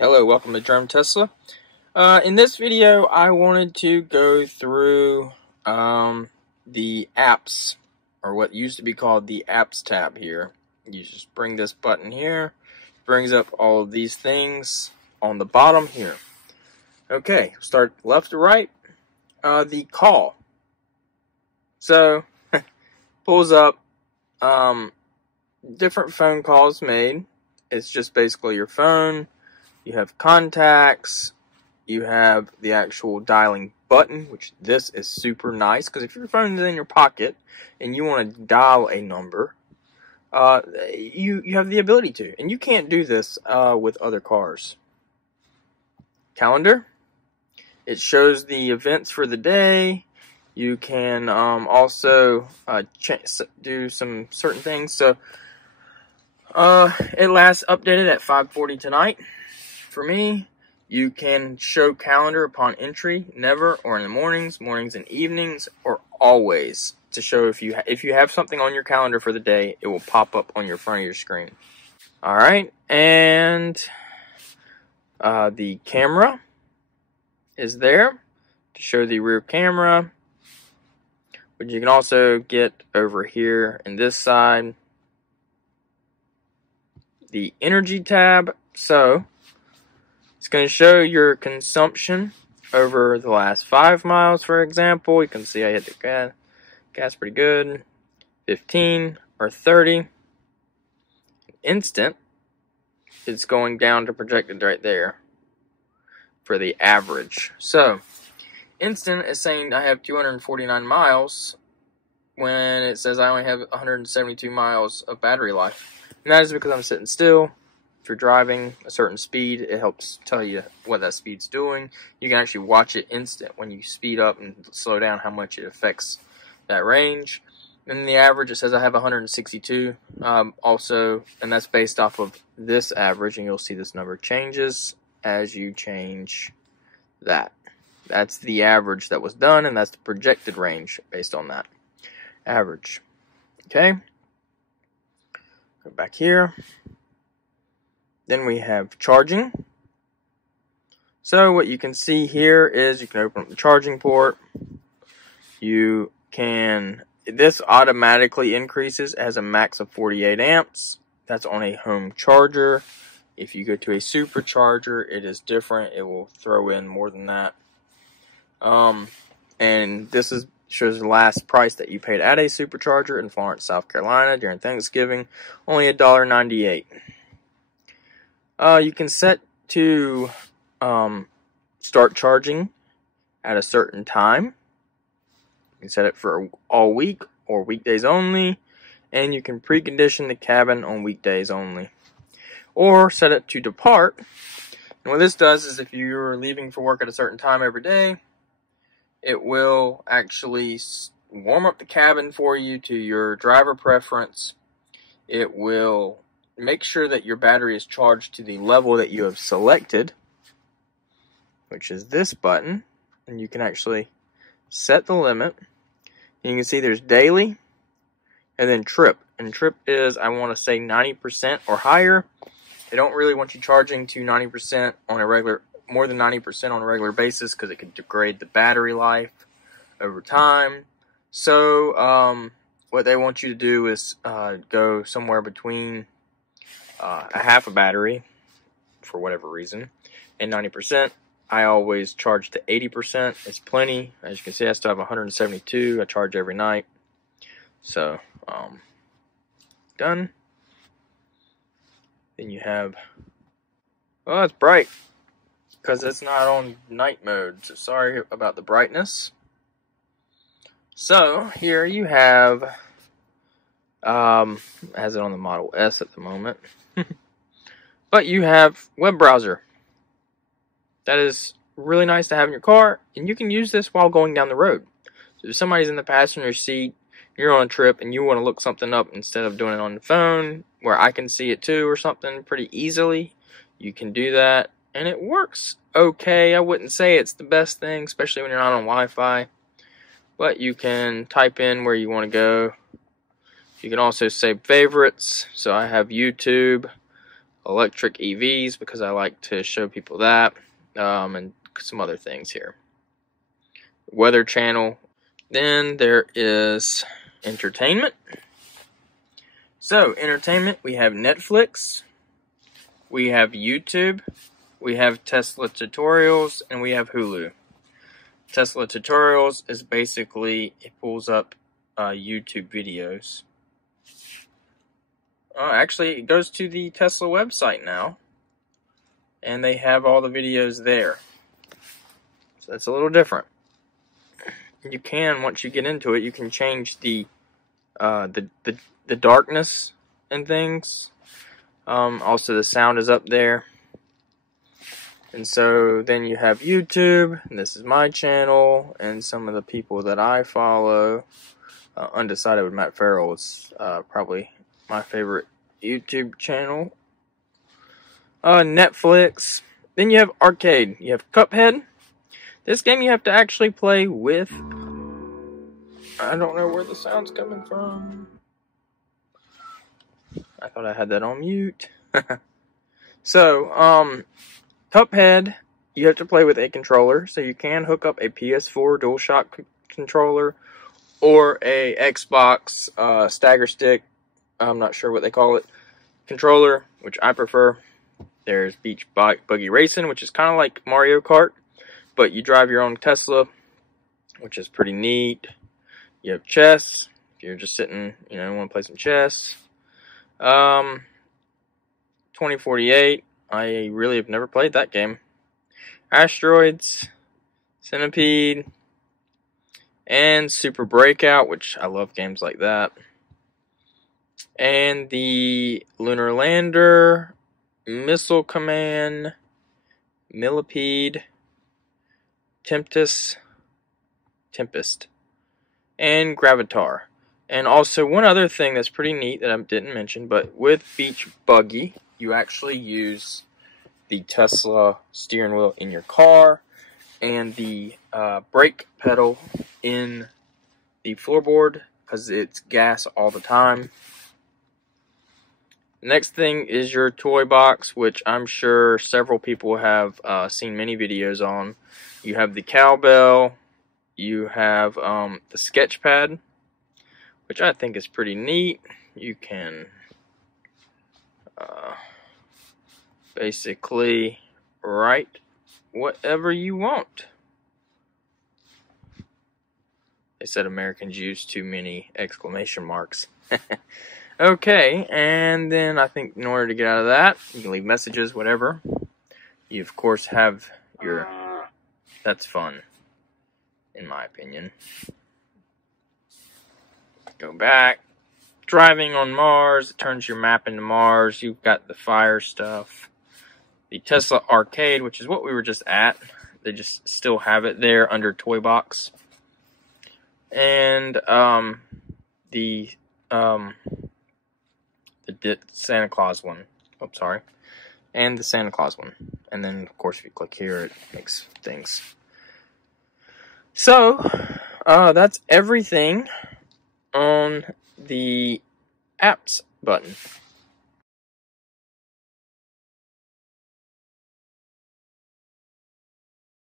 Hello, welcome to Germ Tesla. In this video, I wanted to go through the apps, or what used to be called the apps tab here. You just bring this button here, brings up all of these things on the bottom here. Okay, start left to right. The call. So, pulls up different phone calls made. It's just basically your phone. You have contacts, you have the actual dialing button, which this is super nice, because if your phone is in your pocket and you want to dial a number, you have the ability to, and you can't do this with other cars. Calendar, it shows the events for the day. You can also do some certain things. So it last updated at 5:40 tonight. For me, you can show calendar upon entry, never, or in the mornings and evenings, or always, to show if you have something on your calendar for the day, it will pop up on your front of your screen. Alright, and the camera is there to show the rear camera, but you can also get over here in this side the energy tab. So it's going to show your consumption over the last 5 miles, for example. You can see I hit the gas pretty good. 15 or 30. Instant, it's going down to projected right there for the average. So, instant is saying I have 249 miles when it says I only have 172 miles of battery life. And that is because I'm sitting still. If you're driving a certain speed, it helps tell you what that speed's doing. You can actually watch it instant when you speed up and slow down, how much it affects that range. And the average, it says I have 162 also, and that's based off of this average, and you'll see this number changes as you change that. That's the average that was done, and that's the projected range based on that average. Okay, go back here. Then we have charging. So what you can see here is you can open up the charging port. You can, this automatically increases as a max of 48 amps. That's on a home charger. If you go to a supercharger, it is different. It will throw in more than that. And this shows the last price that you paid at a supercharger in Florence, South Carolina during Thanksgiving. Only $1.98. You can set to start charging at a certain time. You can set it for all week or weekdays only, and you can precondition the cabin on weekdays only. Or set it to depart. And what this does is if you're leaving for work at a certain time every day, it will actually warm up the cabin for you to your driver preference. It will make sure that your battery is charged to the level that you have selected, which is this button, and you can actually set the limit. And you can see there's daily and then trip, and trip is, I want to say, 90% or higher. They don't really want you charging to 90% on a regular, more than 90% on a regular basis, because it could degrade the battery life over time. So what they want you to do is go somewhere between a half a battery, for whatever reason, and 90%. I always charge to 80%. It's plenty. As you can see, I still have 172. I charge every night. So, done. Then you have, oh, it's bright because it's not on night mode. So sorry about the brightness. So here you have, has it on the Model S at the moment. But you have web browser. That is really nice to have in your car, and you can use this while going down the road. So if somebody's in the passenger seat, you're on a trip, and you want to look something up instead of doing it on the phone, where I can see it too or something pretty easily, you can do that, and it works okay. I wouldn't say it's the best thing, especially when you're not on Wi-Fi, but you can type in where you want to go. You can also save favorites. So I have YouTube, electric EVs because I like to show people that, and some other things here. Weather channel. Then there is entertainment. So, entertainment, we have Netflix, we have YouTube, we have Tesla Tutorials, and we have Hulu. Tesla Tutorials is basically, it pulls up YouTube videos. Actually, it goes to the Tesla website now, and they have all the videos there. So that's a little different. You can, once you get into it, you can change the darkness and things. Also, the sound is up there. And so then you have YouTube, and this is my channel, and some of the people that I follow. Undecided with Matt Farrell is probably my favorite YouTube channel. Netflix. Then you have arcade. You have Cuphead. This game you have to actually play with. I don't know where the sound's coming from. I thought I had that on mute. So, Cuphead, you have to play with a controller. So you can hook up a PS4 DualShock controller or a Xbox Stagger Stick, I'm not sure what they call it, controller, which I prefer. There's Beach Buggy Racing, which is kind of like Mario Kart, but you drive your own Tesla, which is pretty neat. You have chess, if you're just sitting, want to play some chess. 2048, I really have never played that game. Asteroids, Centipede, and Super Breakout, which I love games like that. And the Lunar Lander, Missile Command, Millipede, Tempest, and Gravitar. And also one other thing that's pretty neat that I didn't mention, but with Beach Buggy, you actually use the Tesla steering wheel in your car and the brake pedal in the floorboard because it's gas all the time. The next thing is your toy box, which I'm sure several people have seen many videos on. You have the cowbell, you have the sketch pad, which I think is pretty neat. You can basically write whatever you want. They said Americans use too many exclamation marks. Okay, and then I think in order to get out of that, you can leave messages, whatever. You, of course, have your... That's fun, in my opinion. Go back. Driving on Mars, it turns your map into Mars. You've got the fire stuff. The Tesla Arcade, which is what we were just at. They just still have it there under Toy Box. And the Santa Claus one. Oh, sorry. And the Santa Claus one. And then, of course, if you click here, it makes things. So, that's everything on the apps button.